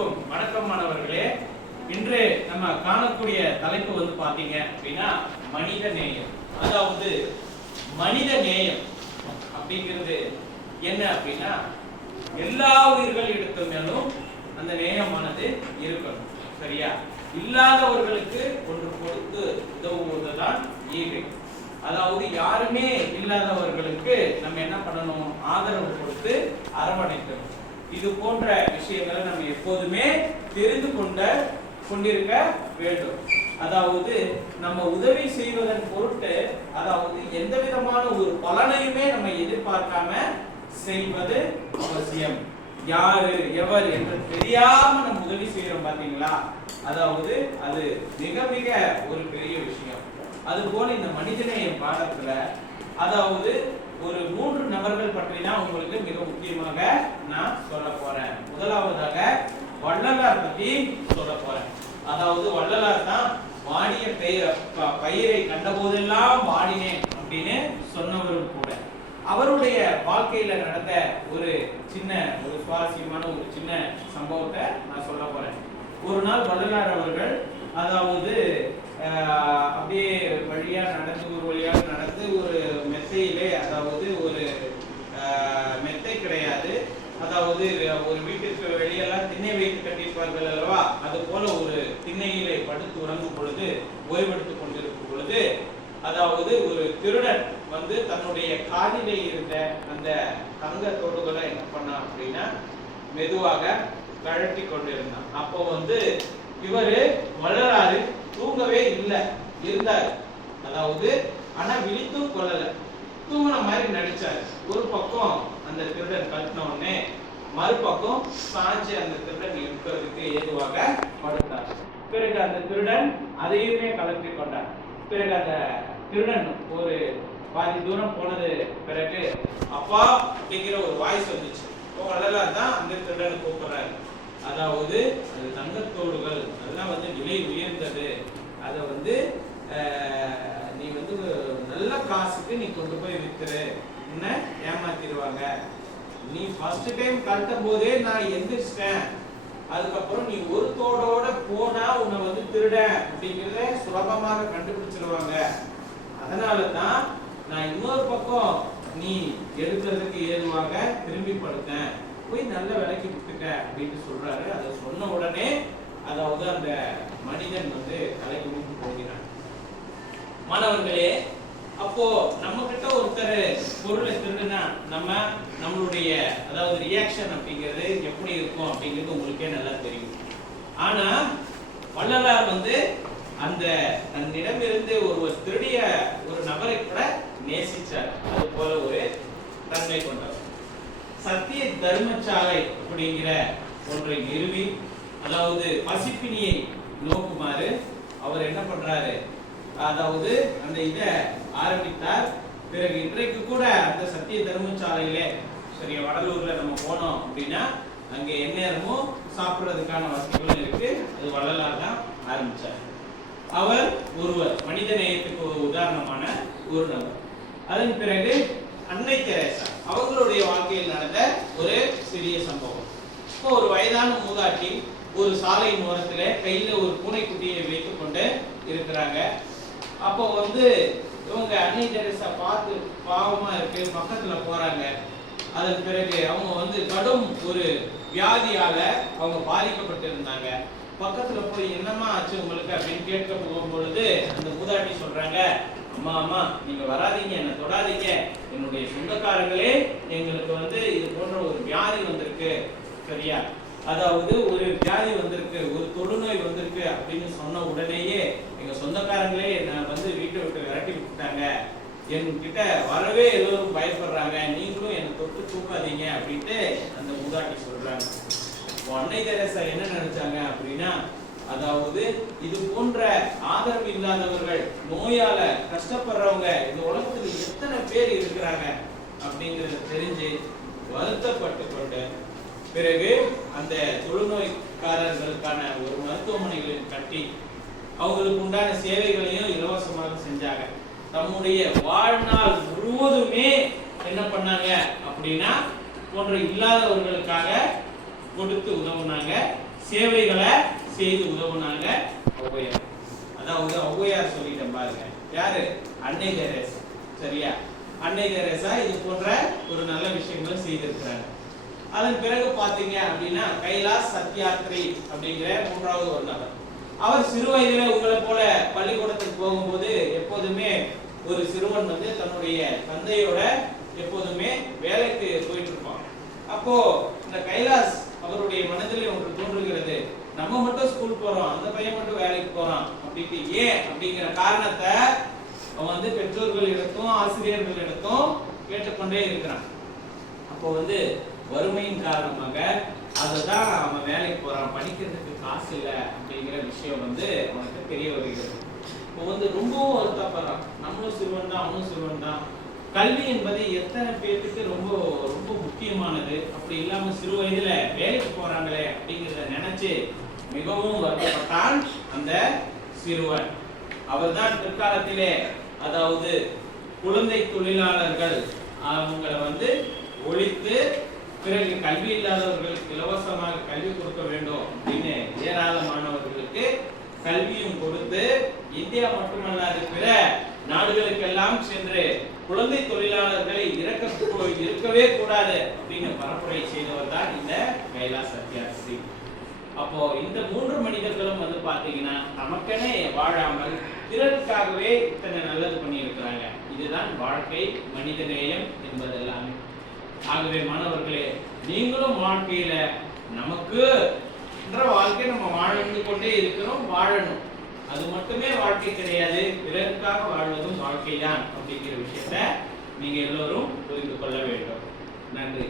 எல்லோருக்கும் வணக்கம் மாணவர்களே. இன்று நம்ம காணக்கூடிய தலைப்பு வந்து பாத்தீங்க அப்படின்னா மனித நேயம். அதாவது மனித நேயம் அப்படிங்கிறது என்ன அப்படின்னா எல்லா உயிர்களிடத்திலும் அந்த நேயமானது இருக்கணும். சரியா? இல்லாதவர்களுக்கு ஒன்று கொடுத்து உதவுவதுதான் ஈகை. அதாவது யாருமே இல்லாதவர்களுக்கு நம்ம என்ன பண்ணணும்? ஆதரவு கொடுத்து அரவணைக்கணும். இது போன்ற விஷயங்களை நம்ம எப்போதுமே தெரிந்து கொண்டிருக்க வேண்டும். அதாவது நம்ம உதவி செய்வதன் பொருட்டு அதாவது எந்த விதமான ஒரு பலனையுமே நம்ம எதிர்பார்க்காம செய்வது அவசியம். யாரு எவர் என்று தெரியாம நம்ம உதவி செய்யறோம் பாத்தீங்களா? அதாவது அது மிக மிக ஒரு பெரிய விஷயம். அது போல இந்த மனிதநேய பாடத்துல அதாவது ஒரு 3 நபர்கள் பற்றி தான் உங்களுக்கு மிக முக்கியமாக நான் சொல்ல போறேன். முதலாவதாக வள்ளலார் பத்தி சொல்ல போறேன். அதாவது வள்ளலார் தான் வாடிய பயிரை கண்டபோதெல்லாம் வாடினேன் அப்படின்னு சொன்னவரும் கூட. அவருடைய வாழ்க்கையில நடந்த ஒரு சுவாரஸ்யமான ஒரு சின்ன சம்பவத்தை நான் சொல்ல போறேன். ஒரு நாள் வள்ளலார் அவர்கள் அதாவது அப்படியே ஒரு வழியாக நடந்து ஒரு மெத்தையிலே, அதாவது ஒரு மெத்தை கிடையாது, அதாவது ஒரு வீட்டுக்கு வெளியெல்லாம் திண்ணை வைத்து கட்டியிருப்பார்கள் அல்லவா, அது போல ஒரு திண்ணையிலே படுத்து உறங்கும் பொழுது, ஓய்வெடுத்துக் கொண்டிருக்கும் பொழுது, அதாவது ஒரு திருடன் வந்து தன்னுடைய காதிலே இருந்த அந்த தங்க தோடுகளை என்ன பண்ணா அப்படின்னா மெதுவாக கழட்டி கொண்டிருந்தான். அப்போ வந்து இவரு வள்ளலாறு தூங்கவே இல்லை இருந்தாரு. அதாவது ஆனா விழித்தும் கொள்ளல, தூங்கின மாதிரி நடிச்சாரு. ஒரு பக்கம் அந்த திருடன் கட்டின உடனே மறுபக்கம் சாஞ்சு அந்த திருடன் இருக்கிறதுக்கு ஏதுவாக படுத்தார். பிறகு அந்த திருடன் அதையுமே கலற்றி கொண்டார். பிறகு அந்த திருடன் ஒரு பாதி தூரம் போனது பிறகு அப்பா அப்படிங்கிற ஒரு வாய்ஸ் வந்துச்சு. வள்ளலார் தான் அந்த திருடனை கூப்பிடுறாரு. அதாவது அது தங்கத்தோடுகள், அதெல்லாம் வந்து விலை உயர்ந்தது, அதை வந்து நீ வந்து நல்ல காசுக்கு நீ கொண்டு போய் வித்துரு, என்ன ஏமாத்திடுவாங்க. நீ ஃபர்ஸ்ட் டைம் கட்டும் போதே நான் எந்திரிச்சிட்டேன், அதுக்கப்புறம் நீ ஒரு தோடோட போனா உன்னை வந்து திருட அப்படிங்கிறத சுலபமாக கண்டுபிடிச்சிருவாங்க. அதனால தான் நான் இன்னொரு பக்கம் நீ எடுக்கிறதுக்கு ஏதுவாக திரும்பி படுத்தேன், போய் நல்ல விலைக்கு விட்டுக்க அப்படின்னு சொல்றாரு. அதை சொன்ன உடனே அதாவது அந்த மனிதன் வந்து தலை குனிந்து போகிறான். மாணவர்களே, அப்போ நம்ம கிட்ட ஒருத்தர் பொருளை திருடுனா நம்மளுடைய அதாவது ரியாக்ஷன் அப்படிங்கிறது எப்படி இருக்கும் அப்படிங்கிறது உங்களுக்கே நல்லா தெரியும். ஆனா வள்ளலார் வந்து அந்த தன்னிடமிருந்து ஒருவர் திருடிய ஒரு நபரை கூட நேசிச்சார். அது போல ஒரு தன்மை கொண்டவர். சத்திய தர்மசாலை அப்படிங்கிற ஒன்றை நிறுவி அதாவது பசிப்பினியை நோக்குமாறு அவர் என்ன பண்றாரு, அதாவது அந்த இதை ஆரம்பித்தார். பிறகு இன்றைக்கு கூட அந்த சத்திய தர்மசாலையிலே சரியா வடலூர்ல நம்ம போனோம் அப்படின்னா அங்கே எந்நேரமும் சாப்பிடுறதுக்கான வசதிகளும் இருக்கு. அது வள்ளலார் தான் ஆரம்பிச்சார். அவர் ஒருவர் மனித நேயத்துக்கு ஒரு உதாரணமான ஒரு நபர். அதன் பிறகு அன்னை தெரேசா அவங்களுடைய வாழ்க்கையில் நடந்த ஒரு சிறிய சம்பவம். இப்போ ஒரு வயதான மூதாட்டி ஒரு சாலையின் ஓரத்துல கையில ஒரு பூனைக்குட்டியை வைத்துக் கொண்டு இருக்கிறாங்க. அப்போ வந்து இவங்க அன்னை தெரேசா பார்த்து பாவமா இருக்கு, பக்கத்துல போறாங்க. அதன் பிறகு அவங்க வந்து கடும் ஒரு வியாதியால அவங்க பாதிக்கப்பட்டிருந்தாங்க. பக்கத்துல போய் என்னமா ஆச்சு உங்களுக்கு அப்படின்னு கேட்க போகும் பொழுது அந்த மூதாட்டி சொல்றாங்க, அம்மா அம்மா நீங்க வராதீங்க, என்ன தொடாதீங்க, என்னுடைய சொந்தக்காரங்களே எங்களுக்கு வந்து இது போன்ற ஒரு வியாதி வந்திருக்கு. சரியா? அதாவது ஒரு வியாதி வந்திருக்கு, ஒரு தொழுநோய் வந்திருக்கு அப்படின்னு சொன்ன உடனேயே எங்க சொந்தக்காரங்களே என்ன வந்து வீட்டை விட்டு விரட்டி விட்டுட்டாங்க, என்கிட்ட வரவே எல்லோரும் பயப்படுறாங்க, நீங்களும் என்னை தொட்டு தூக்காதீங்க அப்படின்ட்டு அந்த மூதாட்டி சொல்றாங்க. அன்னை தெரேசா என்ன நினைச்சாங்க அப்படின்னா அதாவது இது போன்ற ஆதரவு இல்லாதவர்கள், நோயால கஷ்டப்படுறவங்க இந்த உலகத்துல எத்தனை பேர் இருக்கிறாங்க அப்படிங்கறத தெரிஞ்சு வருத்தப்பட்டு கொண்டு பிறகு அந்த தொழுநோய்க்காரர்களுக்கான ஒரு மருத்துவமனைகளில் கட்டி அவங்களுக்கு உண்டான சேவைகளையும் இலவசமாக செஞ்சாங்க. தம்முடைய வாழ்நாள் முழுவதுமே என்ன பண்ணாங்க அப்படின்னா போன்ற இல்லாதவர்களுக்காக கொடுத்து உதவுனாங்க, சேவைகளை செய்து உதவுனாங்க ஔவையார். அதாவது ஔவையார் சொல்லிட்டேன் பாருங்க, யாரு? அன்னை தெரேசா. சரியா? அன்னை தெரேசா இது போன்ற ஒரு நல்ல விஷயங்களை செய்திருக்கிறாங்க. அதன் பிறகு பாத்தீங்க அப்படின்னா கைலாஷ் சத்யார்த்தி அப்படிங்கிற மூன்றாவது ஒரு நபர். அவர் சிறு வயதில உங்களை போல பள்ளிக்கூடத்துக்கு போகும்போது எப்போதுமே ஒரு சிறுவன் வந்து தன்னுடைய தந்தையோட எப்போதுமே வேலைக்கு போயிட்டு இருப்பான். அப்போ இந்த கைலாஷ் அவருடைய மனதிலே ஒன்று தோன்றுகிறது, நம்ம மட்டும் ஸ்கூல் போறோம், அந்த பையன் மட்டும் வேலைக்கு போறான் அப்படின்ட்டு. ஏன் அப்படிங்கிற காரணத்தை அவன் வந்து பெற்றோர்களிடத்தும் ஆசிரியர்களிடத்தும் கேட்டுக்கொண்டே இருக்கிறான். அப்போ வந்து வறுமையின் காரணமாக அதுதான் அவன் வேலைக்கு போறான், படிக்கிறதுக்கு காசு இல்லை அப்படிங்கிற விஷயம் வந்து அவனுக்கு தெரிய வருகிறது. இப்போ வந்து ரொம்பவும் வருத்தப்படுறான், நம்மளும் சிறுவன் தான், அவனும் சிறுவன் தான். கல்வி என்பது எத்தனை பேருக்கு ரொம்ப ரொம்ப முக்கியமானது, அப்படி இல்லாம சிறு வயதுல வேலைக்கு போறாங்களே அப்படிங்கிறத நினைச்சு மிகவும் வருத்தப்பட்டான் அந்த சிறுவன். அவர்தான் பிற்காலத்திலே அதாவது குழந்தை தொழிலாளர்கள் அவங்களை வந்து ஒழித்து பிறகு கல்வி இல்லாதவர்களுக்கு இலவசமாக கல்வி கொடுக்க வேண்டும் அப்படின்னு ஏராளமானவர்களுக்கு கல்வியும் கொடுத்து இந்தியா மட்டுமல்லாது பிற நாடுகளுக்கெல்லாம் சென்று குழந்தை தொழிலாளர்களை இருக்கவே கூடாது அப்படின்னு பரப்புரை செய்தவர் தான் இந்த கைலாஷ் சத்யார்த்தி. அப்போ இந்த மூன்று மனிதர்களும் வந்து பாத்தீங்கன்னா நமக்கெனே வாழாமல் பிறருக்காகவே இத்தனை நல்லது பண்ணி இருக்கிறாங்க. இதுதான் வாழ்க்கை, மனிதநேயம் என்பதெல்லாமே. ஆகவே மாணவர்களே, நீங்களும் வாழ்க்கையில நமக்கு வாழ்க்கை நம்ம வாழ்ந்து கொண்டே இருக்கிறோம், வாழணும். அது மட்டுமே வாழ்க்கை கிடையாது, பிறருக்காக வாழ்வதும் வாழ்க்கை தான் அப்படிங்கிற விஷயத்த நீங்க எல்லோரும் புரிந்து கொள்ள வேண்டும். நன்றி.